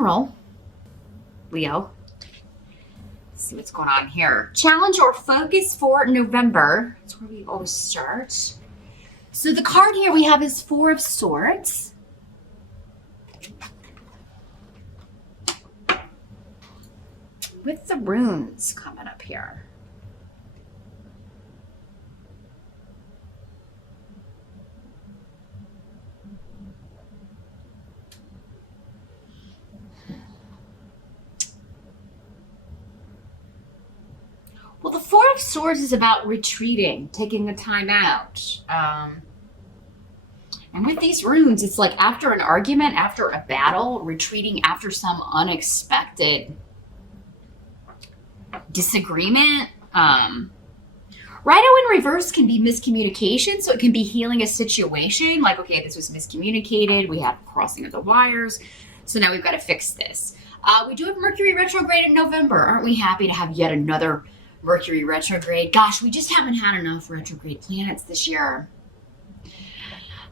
general, Leo. Let's see what's going on here. Challenge or focus for November. That's where we always start. So the card here we have is Four of Swords. With the runes coming up here. Well, the Four of Swords is about retreating, taking a time out. And with these runes, it's like after an argument, after a battle, retreating after some unexpected disagreement. Rhino in reverse can be miscommunication, so it can be healing a situation. Like, okay, this was miscommunicated. We have crossing of the wires. So now we've got to fix this. We do have Mercury retrograde in November. Aren't we happy to have yet another Mercury retrograde? Gosh, we just haven't had enough retrograde planets this year.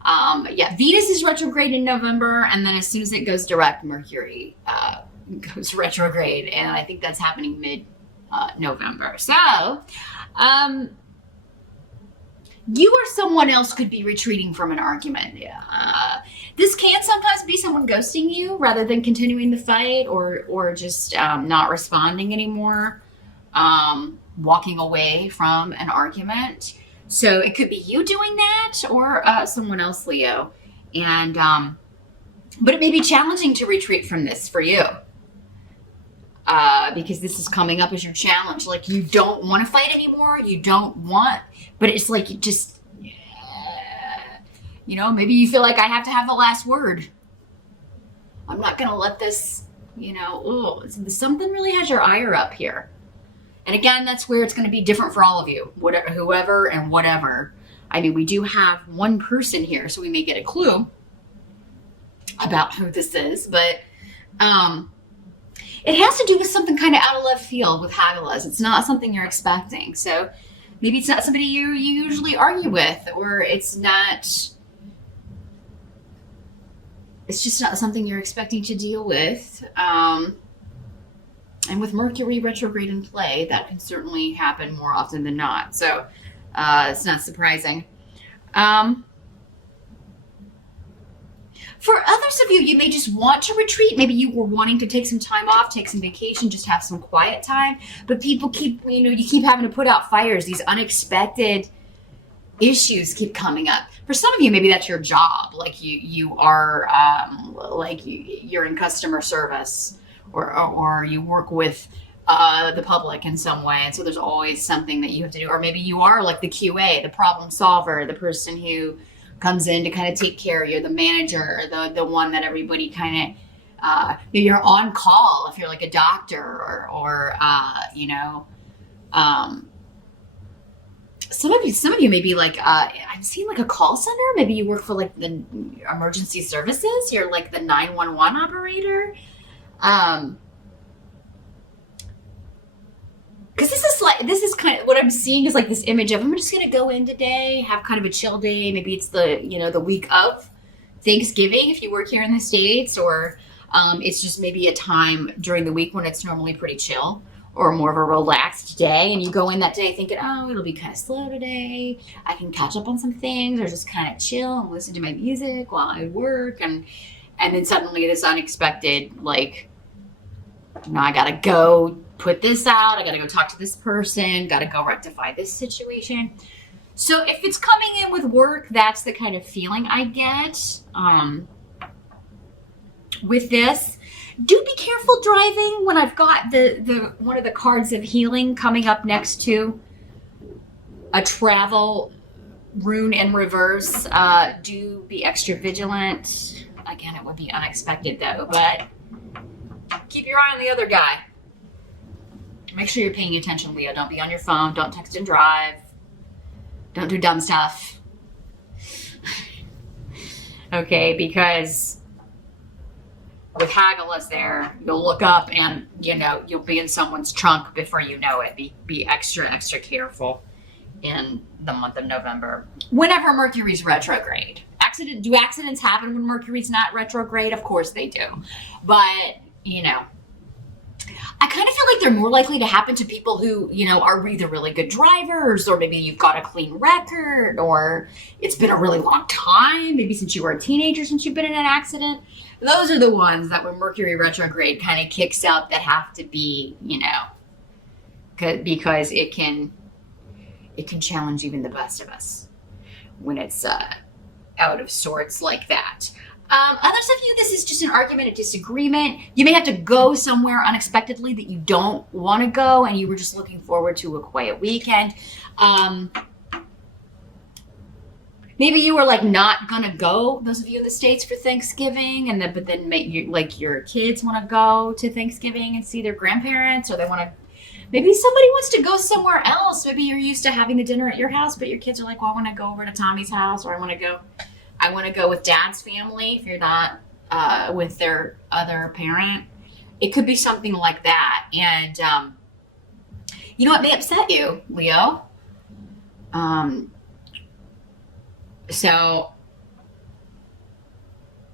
Yeah, Venus is retrograde in November, and then as soon as it goes direct, Mercury goes retrograde, and I think that's happening mid-November. So, you or someone else could be retreating from an argument. This can sometimes be someone ghosting you rather than continuing the fight, or just not responding anymore. Walking away from an argument. So it could be you doing that or someone else, Leo. And, but it may be challenging to retreat from this for you. Because this is coming up as your challenge. Like you don't want to fight anymore. You don't want, but it's like you just, you know, maybe you feel like I have to have the last word. I'm not going to let this, you know, something really has your ire up here. And again, that's where it's going to be different for all of you, whatever, whoever and whatever. I mean, we do have one person here, so we may get a clue about who this is, but it has to do with something kind of out of left field with Hagalaz. It's not something you're expecting. So maybe it's not somebody you usually argue with, or it's just not something you're expecting to deal with. And with Mercury retrograde in play, that can certainly happen more often than not. So it's not surprising. For others of you, you may just want to retreat. Maybe you were wanting to take some time off, take some vacation, just have some quiet time. But people keep, you keep having to put out fires. These unexpected issues keep coming up. For some of you, maybe that's your job. Like you are, you're in customer service. Or you work with the public in some way, and so there's always something that you have to do. Or maybe you are like the QA, the problem solver, the person who comes in to kind of take care of you, the manager, the one that everybody kind of, you're on call if you're like a doctor or some of you may be like, I've seen like a call center. Maybe you work for like the emergency services. You're like the 911 operator. Because this is kind of what I'm seeing is like this image of I'm just going to go in today, have kind of a chill day. Maybe it's the week of Thanksgiving if you work here in the States, or it's just maybe a time during the week when it's normally pretty chill or more of a relaxed day. And you go in that day thinking, oh, it'll be kind of slow today. I can catch up on some things or just kind of chill and listen to my music while I work. And then suddenly this unexpected, like, I got to go put this out. I got to go talk to this person. Got to go rectify this situation. So if it's coming in with work, that's the kind of feeling I get with this. Do be careful driving when I've got the one of the cards of healing coming up next to a travel rune in reverse. Do be extra vigilant. Again, it would be unexpected though, but keep your eye on the other guy. Make sure you're paying attention, Leo. Don't be on your phone. Don't text and drive. Don't do dumb stuff. Okay, because with Hagalaz there, you'll look up and, you'll be in someone's trunk before you know it. Be extra, extra careful in the month of November. Whenever Mercury's retrograde. Do accidents happen when Mercury's not retrograde? Of course they do. But, you know, I kind of feel like they're more likely to happen to people who, are either really good drivers, or maybe you've got a clean record, or it's been a really long time, maybe since you were a teenager, since you've been in an accident. Those are the ones that when Mercury retrograde kind of kicks out that have to be, because it can challenge even the best of us when it's out of sorts like that. Others of you, this is just an argument, a disagreement. You may have to go somewhere unexpectedly that you don't want to go, and you were just looking forward to a quiet weekend. Maybe you were like not gonna go. Those of you in the States for Thanksgiving, but then your kids want to go to Thanksgiving and see their grandparents, or they want to. Maybe somebody wants to go somewhere else. Maybe you're used to having the dinner at your house, but your kids are like, well, I want to go over to Tommy's house, or I want to go with Dad's family if you're not with their other parent. It could be something like that. And it may upset you, Leo. So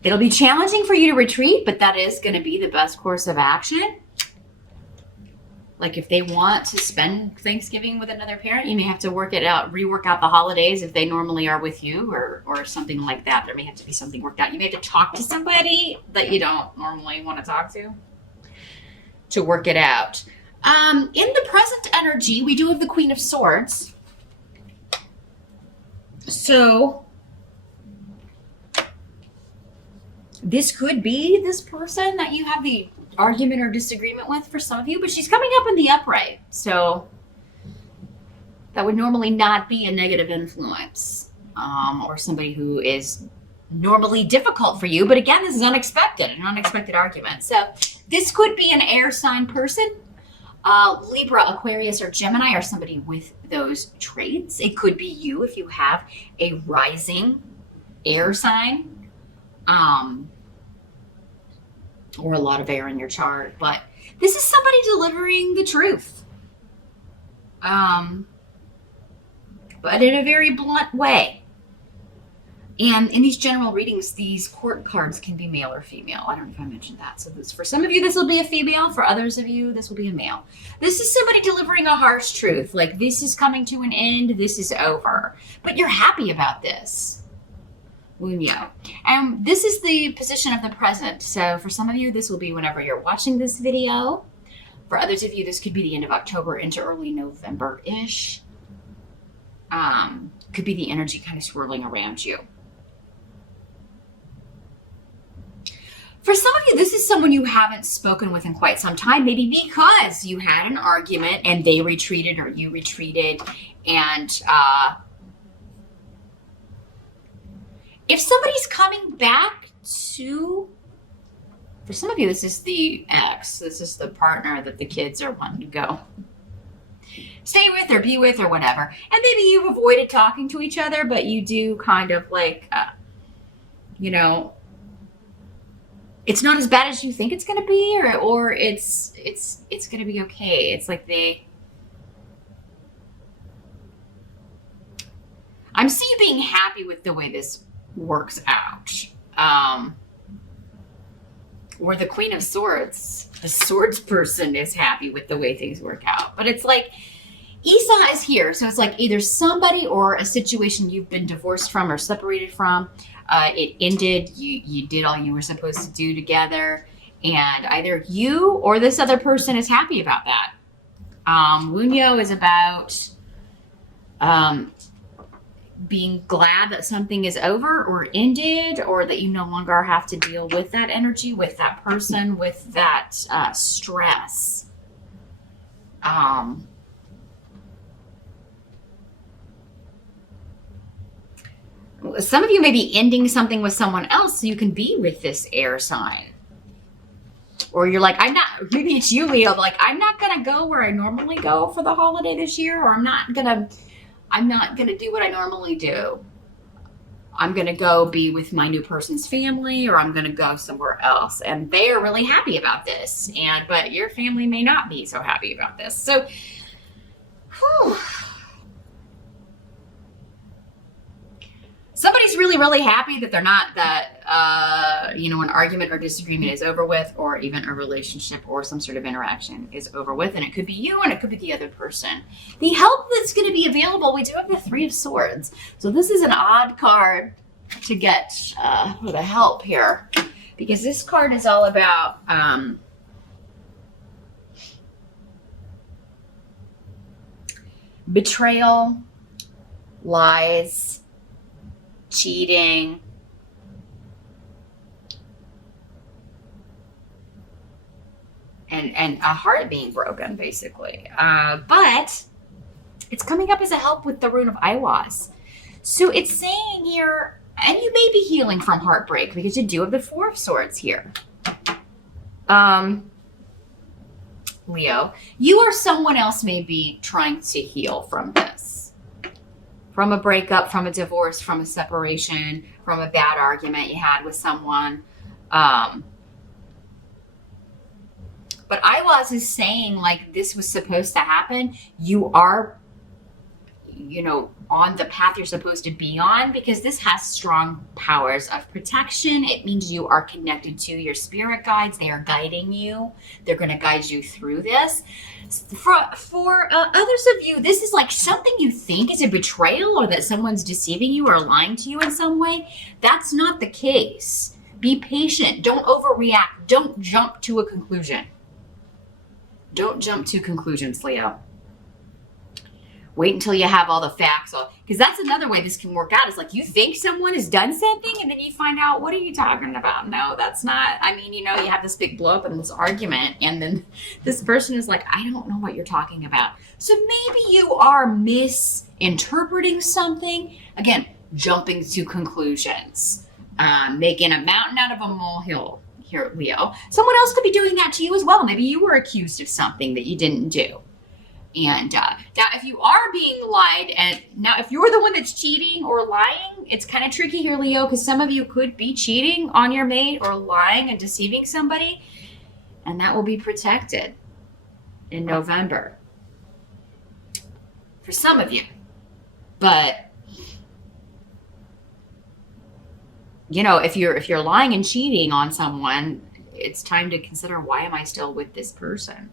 it'll be challenging for you to retreat, but that is going to be the best course of action. Like if they want to spend Thanksgiving with another parent, you may have to rework out the holidays if they normally are with you, or something like that. There may have to be something worked out. You may have to talk to somebody that you don't normally want to talk to work it out. In the present energy, we do have the Queen of Swords. So this could be this person that you have the argument or disagreement with for some of you, but she's coming up in the upright. So that would normally not be a negative influence, or somebody who is normally difficult for you. But again, this is an unexpected argument. So this could be an air sign person. Libra, Aquarius, or Gemini, or somebody with those traits. It could be you if you have a rising air sign, or a lot of air in your chart. But this is somebody delivering the truth, but in a very blunt way. And in these general readings, these court cards can be male or female. I don't know if I mentioned that. So for some of you, this will be a female. For others of you, this will be a male. This is somebody delivering a harsh truth. Like, this is coming to an end. This is over. But you're happy about this. Wunyo. And this is the position of the present. So for some of you, this will be whenever you're watching this video. For others of you, this could be the end of October into early November-ish. Could be the energy kind of swirling around you. For some of you, this is someone you haven't spoken with in quite some time, maybe because you had an argument and they retreated or you retreated. And if somebody's coming back for some of you, this is the ex. This is the partner that the kids are wanting to go stay with or be with or whatever. And maybe you've avoided talking to each other, but you do kind of like, it's not as bad as you think it's going to be, or it's going to be okay. It's like I'm seeing you being happy with the way this works out. Or the Queen of Swords, the swords person, is happy with the way things work out. But it's like Isa is here. So it's like either somebody or a situation you've been divorced from or separated from. It ended. You did all you were supposed to do together. And either you or this other person is happy about that. Wunyo is about being glad that something is over or ended, or that you no longer have to deal with that energy, with that person, with that stress. Some of you may be ending something with someone else so you can be with this air sign. Or you're like, maybe it's you, Leo, like, I'm not going to go where I normally go for the holiday this year, or I'm not going to do what I normally do. I'm going to go be with my new person's family, or I'm going to go somewhere else. And they are really happy about this. But your family may not be so happy about this. So, Somebody's really, really happy that they're not an argument or disagreement is over with, or even a relationship or some sort of interaction is over with. And it could be you and it could be the other person. The help that's going to be available, we do have the Three of Swords. So this is an odd card to get for the help here, because this card is all about betrayal, lies, cheating, and a heart being broken, basically. But it's coming up as a help with the rune of Aiwass. So it's saying here, and you may be healing from heartbreak because you do have the Four of Swords here. Leo, you or someone else may be trying to heal from this. From a breakup, from a divorce, from a separation, from a bad argument you had with someone. But Aiwass is saying, like, this was supposed to happen. You are, on the path you're supposed to be on, because this has strong powers of protection. It means you are connected to your spirit guides. They are guiding you. They're going to guide you through this. For others of you, this is like something you think is a betrayal, or that someone's deceiving you or lying to you in some way. That's not the case. Be patient. Don't overreact. Don't jump to a conclusion. Don't jump to conclusions, Leo. Wait until you have all the facts. Because that's another way this can work out. Is like you think someone has done something and then you find out, what are you talking about? No, that's not. I mean, you have this big blow up and this argument. And then this person is like, I don't know what you're talking about. So maybe you are misinterpreting something. Again, jumping to conclusions. Making a mountain out of a molehill here, Leo. Someone else could be doing that to you as well. Maybe you were accused of something that you didn't do. And now if you are being lied at, now if you're the one that's cheating or lying, it's kind of tricky here, Leo, because some of you could be cheating on your mate or lying and deceiving somebody, and that will be protected in November for some of you. But if you're lying and cheating on someone, it's time to consider, why am I still with this person?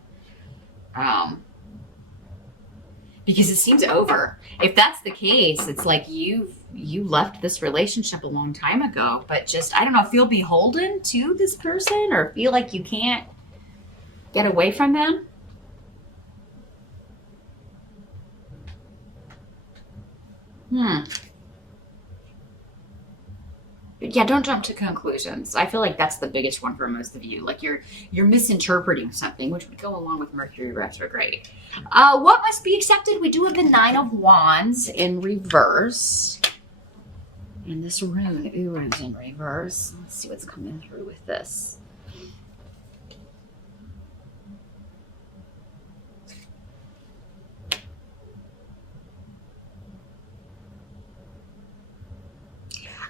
Because it seems over. If that's the case, it's like you left this relationship a long time ago, but just, I don't know, feel beholden to this person or feel like you can't get away from them. Yeah, don't jump to conclusions. I feel like that's the biggest one for most of you. Like you're misinterpreting something, which would go along with Mercury retrograde. What must be accepted? We do have the Nine of Wands in reverse. And this rune, Uru's in reverse. Let's see what's coming through with this.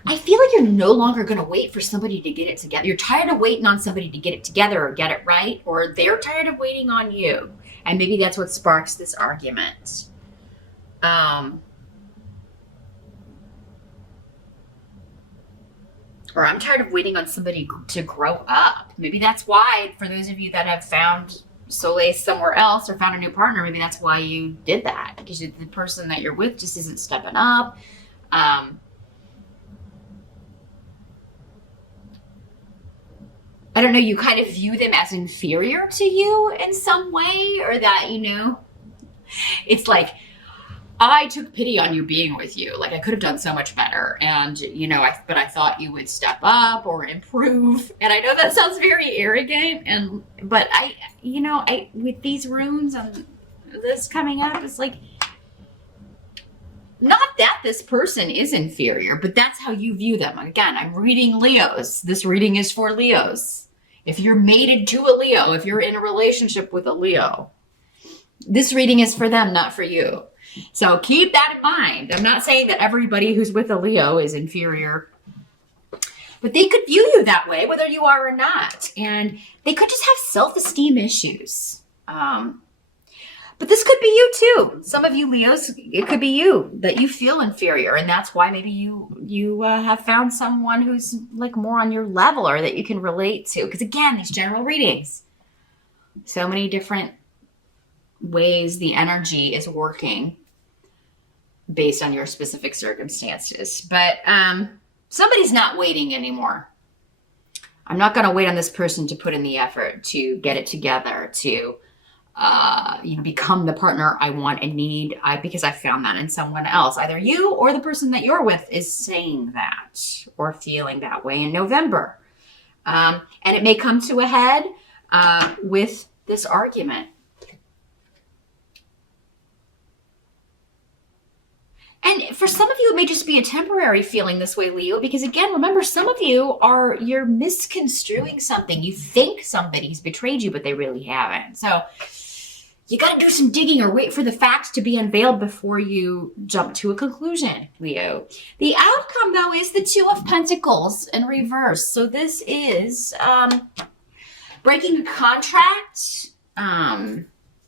I feel like you're no longer going to wait for somebody to get it together. You're tired of waiting on somebody to get it together or get it right, or they're tired of waiting on you. And maybe that's what sparks this argument. Or I'm tired of waiting on somebody to grow up. Maybe that's why, for those of you that have found solace somewhere else or found a new partner, maybe that's why you did that. Because the person that you're with just isn't stepping up. I don't know, you kind of view them as inferior to you in some way, or that, it's like, I took pity on you being with you. Like, I could have done so much better. And, but I thought you would step up or improve. And I know that sounds very arrogant. But with these runes and this coming up, it's like, not that this person is inferior, but that's how you view them. Again, I'm reading Leos. This reading is for Leos. If you're mated to a Leo, if you're in a relationship with a Leo, this reading is for them, not for you. So keep that in mind. I'm not saying that everybody who's with a Leo is inferior, but they could view you that way, whether you are or not. And they could just have self-esteem issues. But But this could be you too. Some of you Leos, it could be you that you feel inferior, and that's why maybe you have found someone who's like more on your level or that you can relate to. Because again, these general readings, so many different ways the energy is working based on your specific circumstances. But somebody's not waiting anymore. I'm not going to wait on this person to put in the effort to get it together, to become the partner I want and need, because I found that in someone else. Either you or the person that you're with is saying that or feeling that way in November. And it may come to a head with this argument. And for some of you, it may just be a temporary feeling this way, Leo, because again, remember, some of you you're misconstruing something. You think somebody's betrayed you, but they really haven't. So you got to do some digging or wait for the facts to be unveiled before you jump to a conclusion, Leo. The outcome, though, is the Two of Pentacles in reverse. So this is breaking a contract,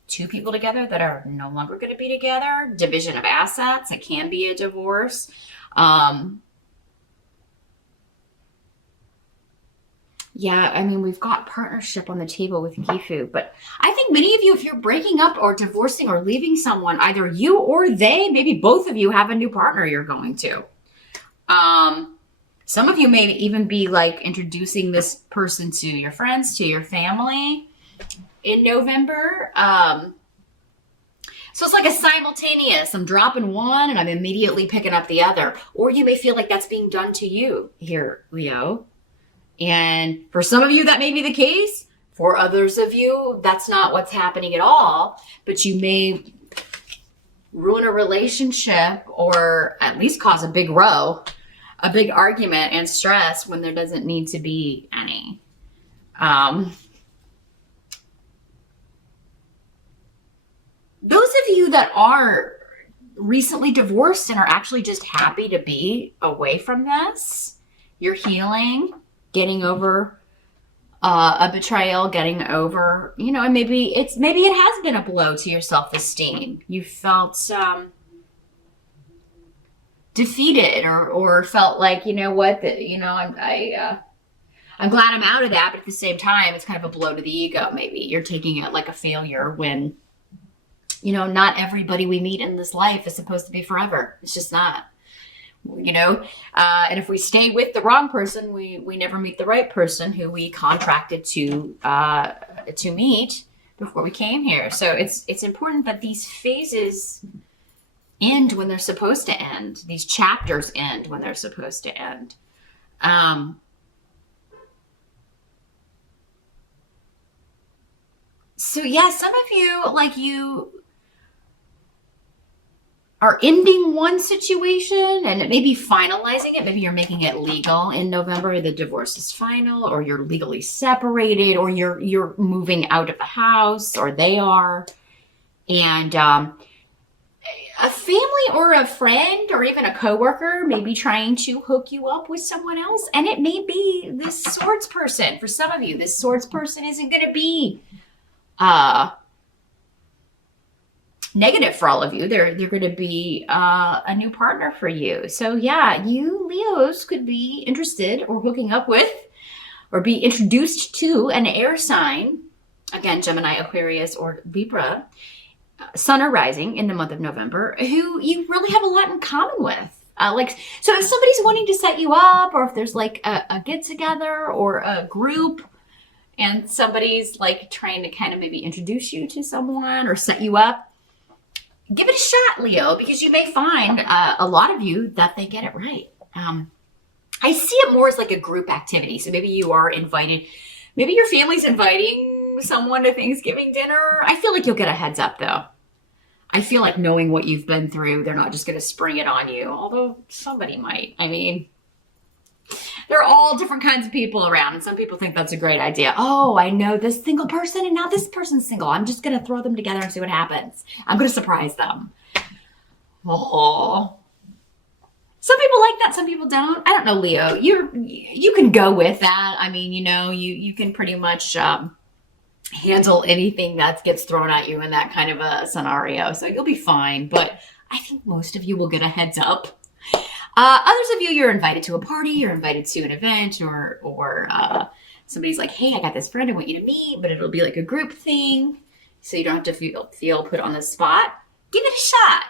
two people together that are no longer going to be together, division of assets. It can be a divorce. Yeah, I mean, we've got partnership on the table with Gifu, but I think many of you, if you're breaking up or divorcing or leaving someone, either you or they, maybe both of you have a new partner you're going to. Some of you may even be like introducing this person to your friends, to your family in November. So it's like a simultaneous, I'm dropping one and I'm immediately picking up the other. Or you may feel like that's being done to you here, Leo. And for some of you, that may be the case. For others of you, that's not what's happening at all. But you may ruin a relationship or at least cause a big row, a big argument and stress when there doesn't need to be any. Those of you that are recently divorced and are actually just happy to be away from this, you're healing, getting over a betrayal, getting over, and maybe it has been a blow to your self-esteem. You felt defeated or felt like, I'm glad I'm out of that, but at the same time, it's kind of a blow to the ego. Maybe you're taking it like a failure when, not everybody we meet in this life is supposed to be forever. It's just not. And if we stay with the wrong person, we never meet the right person who we contracted to meet before we came here. So it's important that these phases end when they're supposed to end. These chapters end when they're supposed to end. So yeah, some of you, are ending one situation and maybe finalizing it. Maybe you're making it legal in November. The divorce is final, or you're legally separated, or you're moving out of the house, or they are. And a family or a friend or even a coworker may be trying to hook you up with someone else. And it may be this swords person. For some of you, this swords person isn't going to be negative for all of you. They're going to be a new partner for you. So yeah, you Leos could be interested or hooking up with or be introduced to an air sign. Again, Gemini, Aquarius, or Libra, sun or rising in the month of November, who you really have a lot in common with. So if somebody's wanting to set you up, or if there's like a get together or a group and somebody's like trying to kind of maybe introduce you to someone or set you up, give it a shot, Leo, because you may find a lot of you that they get it right. I see it more as like a group activity. So maybe you are invited, maybe your family's inviting someone to Thanksgiving dinner. I feel like you'll get a heads up though. I feel like knowing what you've been through, they're not just going to spring it on you, although somebody might. I mean, there are all different kinds of people around, and some people think that's a great idea. Oh, I know this single person, and now this person's single. I'm just going to throw them together and see what happens. I'm going to surprise them. Oh. Some people like that, some people don't. I don't know, Leo. You can go with that. I mean, you can pretty much handle anything that gets thrown at you in that kind of a scenario. So you'll be fine. But I think most of you will get a heads up. Others of you, you're invited to a party, you're invited to an event, or somebody's like, hey, I got this friend I want you to meet, but it'll be like a group thing. So you don't have to feel put on the spot. Give it a shot.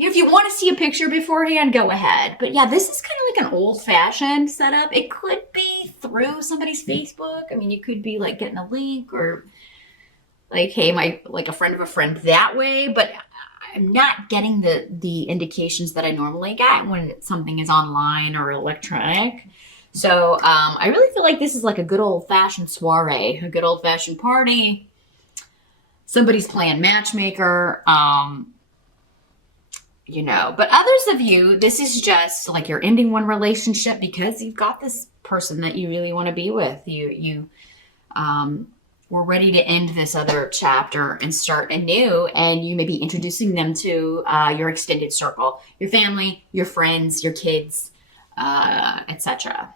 If you want to see a picture beforehand, go ahead. But yeah, this is kind of like an old-fashioned setup. It could be through somebody's Facebook. I mean, you could be like getting a link or like, hey, like a friend of a friend that way. But I'm not getting the indications that I normally get when something is online or electronic. So I really feel like this is like a good old-fashioned soiree, a good old-fashioned party. Somebody's playing matchmaker. But others of you, this is just like you're ending one relationship because you've got this person that you really want to be with. You were ready to end this other chapter and start anew, and you may be introducing them to your extended circle, your family, your friends, your kids, etc.